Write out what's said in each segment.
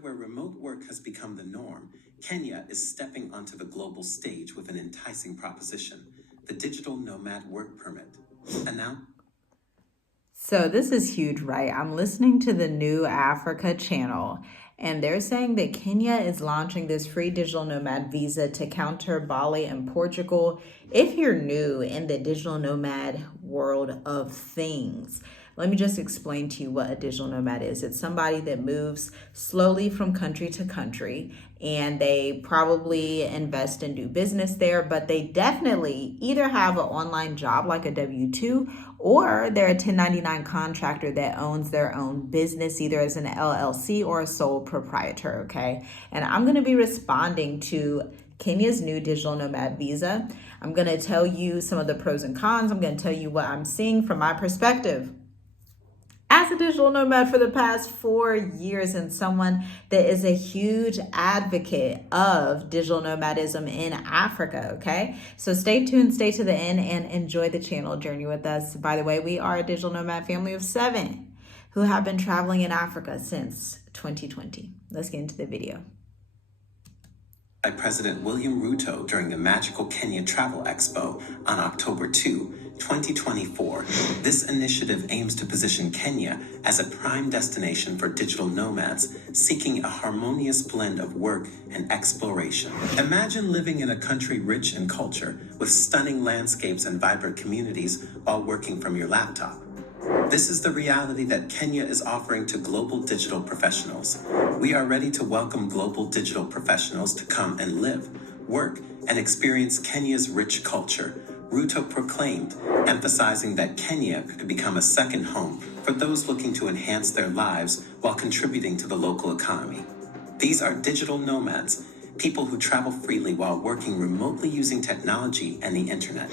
world where remote work has become the norm, Kenya is stepping onto the global stage with an enticing proposition, the Digital Nomad Work Permit. And now, So this is huge, right? I'm listening to the New Africa channel, and they're saying that Kenya is launching this free digital nomad visa to counter Bali and Portugal. If you're new in the digital nomad world of things, let me just explain to you what a digital nomad is. It's somebody that moves slowly from country to country, and they probably invest and do business there, but they definitely either have an online job like a W-2, or they're a 1099 contractor that owns their own business, either as an LLC or a sole proprietor, okay? And I'm gonna be responding to Kenya's new digital nomad visa. I'm gonna tell you some of the pros and cons. I'm gonna tell you what I'm seeing from my perspective as a digital nomad for the past 4 years and someone that is a huge advocate of digital nomadism in Africa, okay? So stay tuned, stay to the end, and enjoy the channel journey with us. By the way, we are a digital nomad family of 7 who have been traveling in Africa since 2020. Let's get into the video. by President William Ruto during the Magical Kenya Travel Expo on October 2, 2024. This initiative aims to position Kenya as a prime destination for digital nomads seeking a harmonious blend of work and exploration. Imagine living in a country rich in culture with stunning landscapes and vibrant communities while working from your laptop. This is the reality that Kenya is offering to global digital professionals. We are ready to welcome global digital professionals to come and live, work, and experience Kenya's rich culture, Ruto proclaimed, emphasizing that Kenya could become a second home for those looking to enhance their lives while contributing to the local economy. These are digital nomads, people who travel freely while working remotely using technology and the internet.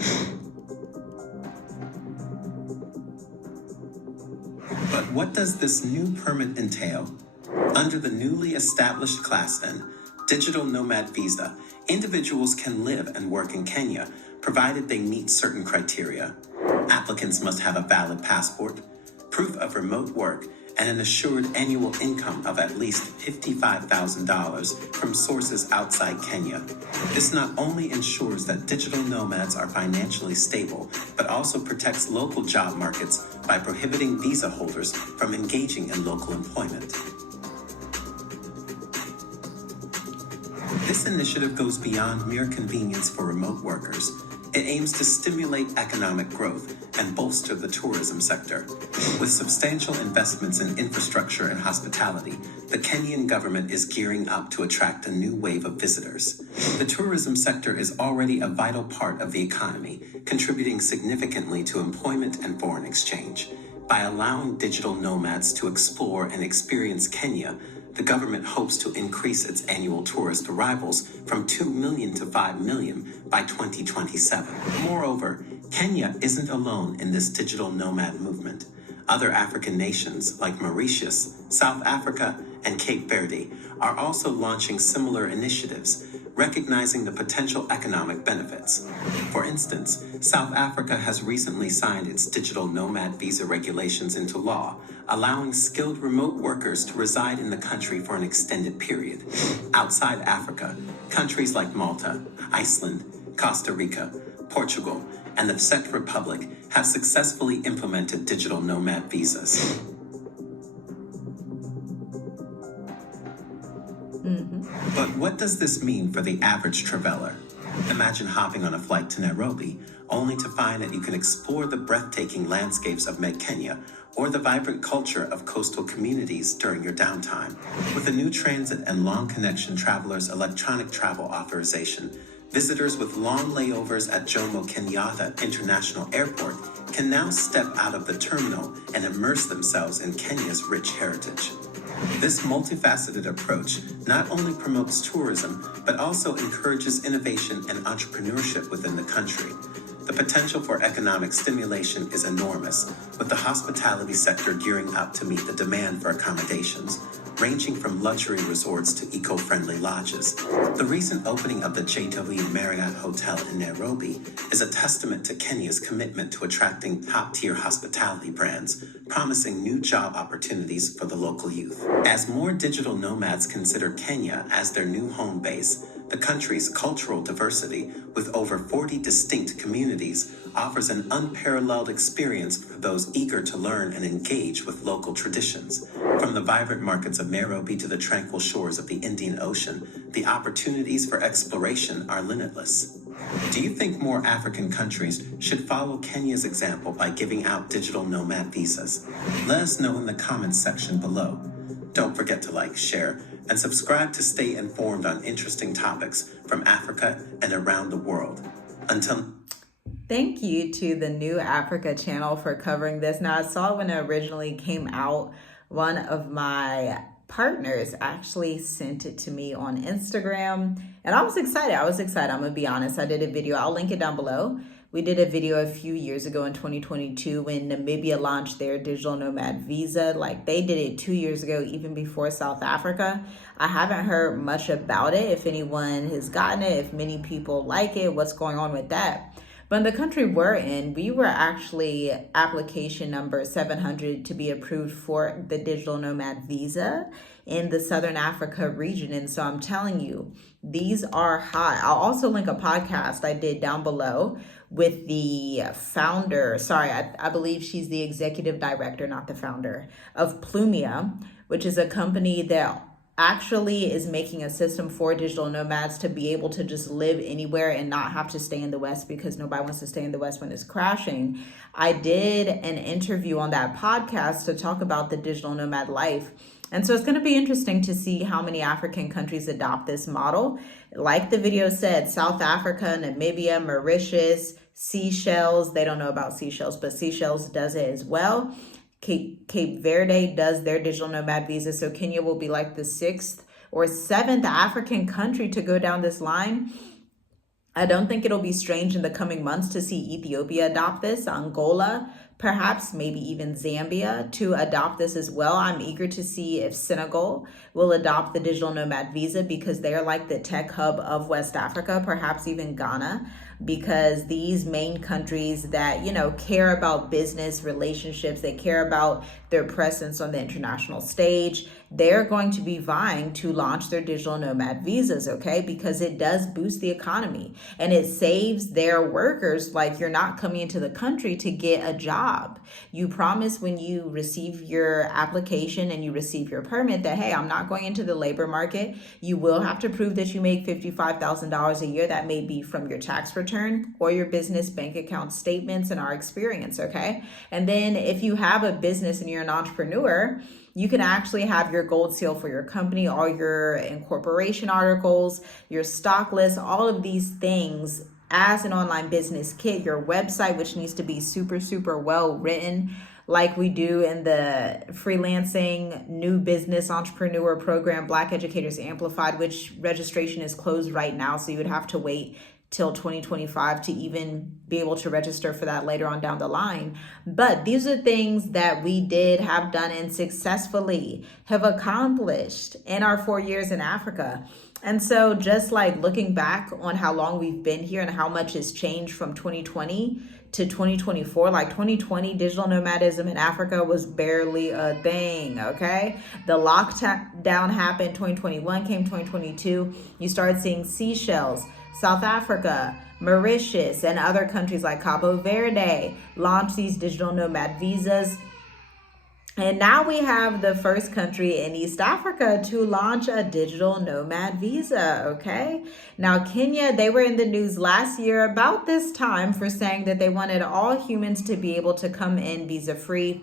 But what does this new permit entail? Under the newly established class N, Digital Nomad Visa, individuals can live and work in Kenya, provided they meet certain criteria. Applicants must have a valid passport, proof of remote work, and an assured annual income of at least $55,000 from sources outside Kenya. This not only ensures that digital nomads are financially stable, but also protects local job markets by prohibiting visa holders from engaging in local employment. This initiative goes beyond mere convenience for remote workers. It aims to stimulate economic growth and bolster the tourism sector. With substantial investments in infrastructure and hospitality, the Kenyan government is gearing up to attract a new wave of visitors. The tourism sector is already a vital part of the economy, contributing significantly to employment and foreign exchange. By allowing digital nomads to explore and experience Kenya, the government hopes to increase its annual tourist arrivals from 2 million to 5 million by 2027. Moreover, Kenya isn't alone in this digital nomad movement. Other African nations like Mauritius, South Africa, and Cape Verde are also launching similar initiatives, recognizing the potential economic benefits. For instance, South Africa has recently signed its digital nomad visa regulations into law, allowing skilled remote workers to reside in the country for an extended period. Outside Africa, countries like Malta, Iceland, Costa Rica, Portugal, and the Czech Republic have successfully implemented digital nomad visas. But what does this mean for the average traveler? Imagine hopping on a flight to Nairobi, only to find that you can explore the breathtaking landscapes of Kenya or the vibrant culture of coastal communities during your downtime. With the new transit and long connection travelers' electronic travel authorization, visitors with long layovers at Jomo Kenyatta International Airport can now step out of the terminal and immerse themselves in Kenya's rich heritage. This multifaceted approach not only promotes tourism, but also encourages innovation and entrepreneurship within the country. The potential for economic stimulation is enormous, with the hospitality sector gearing up to meet the demand for accommodations, ranging from luxury resorts to eco-friendly lodges. The recent opening of the JW Marriott Hotel in Nairobi is a testament to Kenya's commitment to attracting top-tier hospitality brands, promising new job opportunities for the local youth. As more digital nomads consider Kenya as their new home base, the country's cultural diversity, with over 40 distinct communities, offers an unparalleled experience for those eager to learn and engage with local traditions. From the vibrant markets of Nairobi to the tranquil shores of the Indian Ocean, the opportunities for exploration are limitless. Do you think more African countries should follow Kenya's example by giving out digital nomad visas? Let us know in the comments section below. Don't forget to like, share, and subscribe to stay informed on interesting topics from Africa and around the world. Until Thank you to the New Africa channel for covering this. Now, I saw it when it originally came out. One of my partners actually sent it to me on Instagram, and I was excited. I'm gonna be honest. I did a video. I'll link it down below. We did a video a few years ago in 2022 when Namibia launched their digital nomad visa. Like, they did it 2 years ago, even before South Africa. I haven't heard much about it, if anyone has gotten it, if many people like it, what's going on with that. But in the country we're in, we were actually application number 700 to be approved for the digital nomad visa in the Southern Africa region. And so I'm telling you, these are hot. I'll also link a podcast I did down below with the founder. I believe she's the executive director, not the founder, of Plumia, which is a company that actually is making a system for digital nomads to be able to just live anywhere and not have to stay in the West, because nobody wants to stay in the West when it's crashing. I did an interview on that podcast to talk about the digital nomad life. And so it's going to be interesting to see how many African countries adopt this model. Like the video said, South Africa, Namibia, Mauritius, Seychelles. They don't know about Seychelles, but Seychelles does it as well. Cape Verde does their digital nomad visa. So Kenya will be like the 6th or 7th African country to go down this line. I don't think it'll be strange in the coming months to see Ethiopia adopt this, Angola, perhaps maybe even Zambia to adopt this as well. I'm eager to see if Senegal will adopt the digital nomad visa, because they're like the tech hub of West Africa, perhaps even Ghana, because these main countries that, care about business relationships, they care about their presence on the international stage, they're going to be vying to launch their digital nomad visas, okay? Because it does boost the economy and it saves their workers. Like, you're not coming into the country to get a job. You promise when you receive your application and you receive your permit that, hey, I'm not going into the labor market. You will have to prove that you make $55,000 a year. That may be from your tax return or your business bank account statements in our experience, okay? And then if you have a business and you're an entrepreneur, you can actually have your gold seal for your company, all your incorporation articles, your stock list, all of these things as an online business kit, your website, which needs to be super, super well written, like we do in the freelancing new business entrepreneur program, Black Educators Amplified, which registration is closed right now. So you would have to wait till 2025 to even be able to register for that later on down the line. But these are things that we did have done and successfully have accomplished in our 4 years in Africa. And so just like looking back on how long we've been here and how much has changed from 2020 to 2024, like 2020, digital nomadism in Africa was barely a thing, okay? The lockdown happened, 2021 came, 2022. You started seeing Seychelles, South Africa, Mauritius, and other countries like Cabo Verde launch these digital nomad visas. And now we have the first country in East Africa to launch a digital nomad visa, okay? Now, Kenya, they were in the news last year about this time for saying that they wanted all humans to be able to come in visa-free.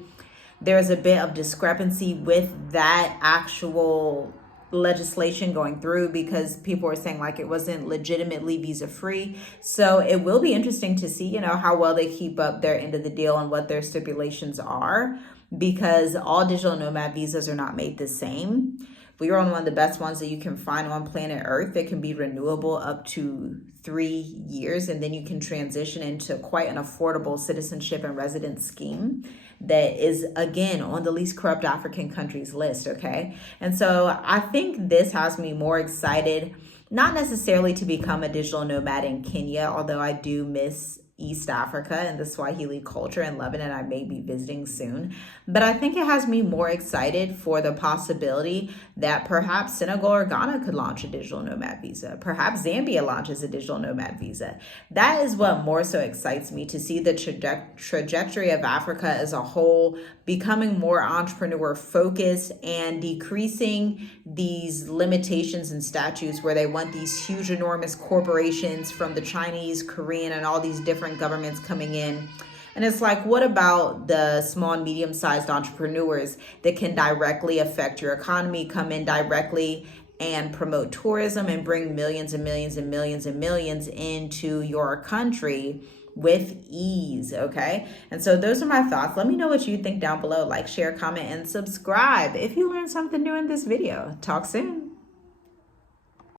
There's a bit of discrepancy with that actual legislation going through, because people are saying like it wasn't legitimately visa free. So it will be interesting to see, how well they keep up their end of the deal and what their stipulations are, because all digital nomad visas are not made the same. We are on one of the best ones that you can find on planet Earth. It can be renewable up to 3 years, and then you can transition into quite an affordable citizenship and residence scheme that is, again, on the least corrupt African countries list, okay? And so I think this has me more excited, not necessarily to become a digital nomad in Kenya, although I do miss East Africa and the Swahili culture and Lebanon. I may be visiting soon, but I think it has me more excited for the possibility that perhaps Senegal or Ghana could launch a digital nomad visa. Perhaps Zambia launches a digital nomad visa. That is what more so excites me, to see the trajectory of Africa as a whole becoming more entrepreneur focused and decreasing these limitations and statutes where they want these huge, enormous corporations from the Chinese, Korean, and all these different governments coming in. And it's like, what about the small and medium-sized entrepreneurs that can directly affect your economy, come in directly and promote tourism and bring millions and millions and millions and millions into your country with ease, okay? And so those are my thoughts. Let me know what you think down below. Like, share, comment, and subscribe if you learned something new in this video. Talk soon.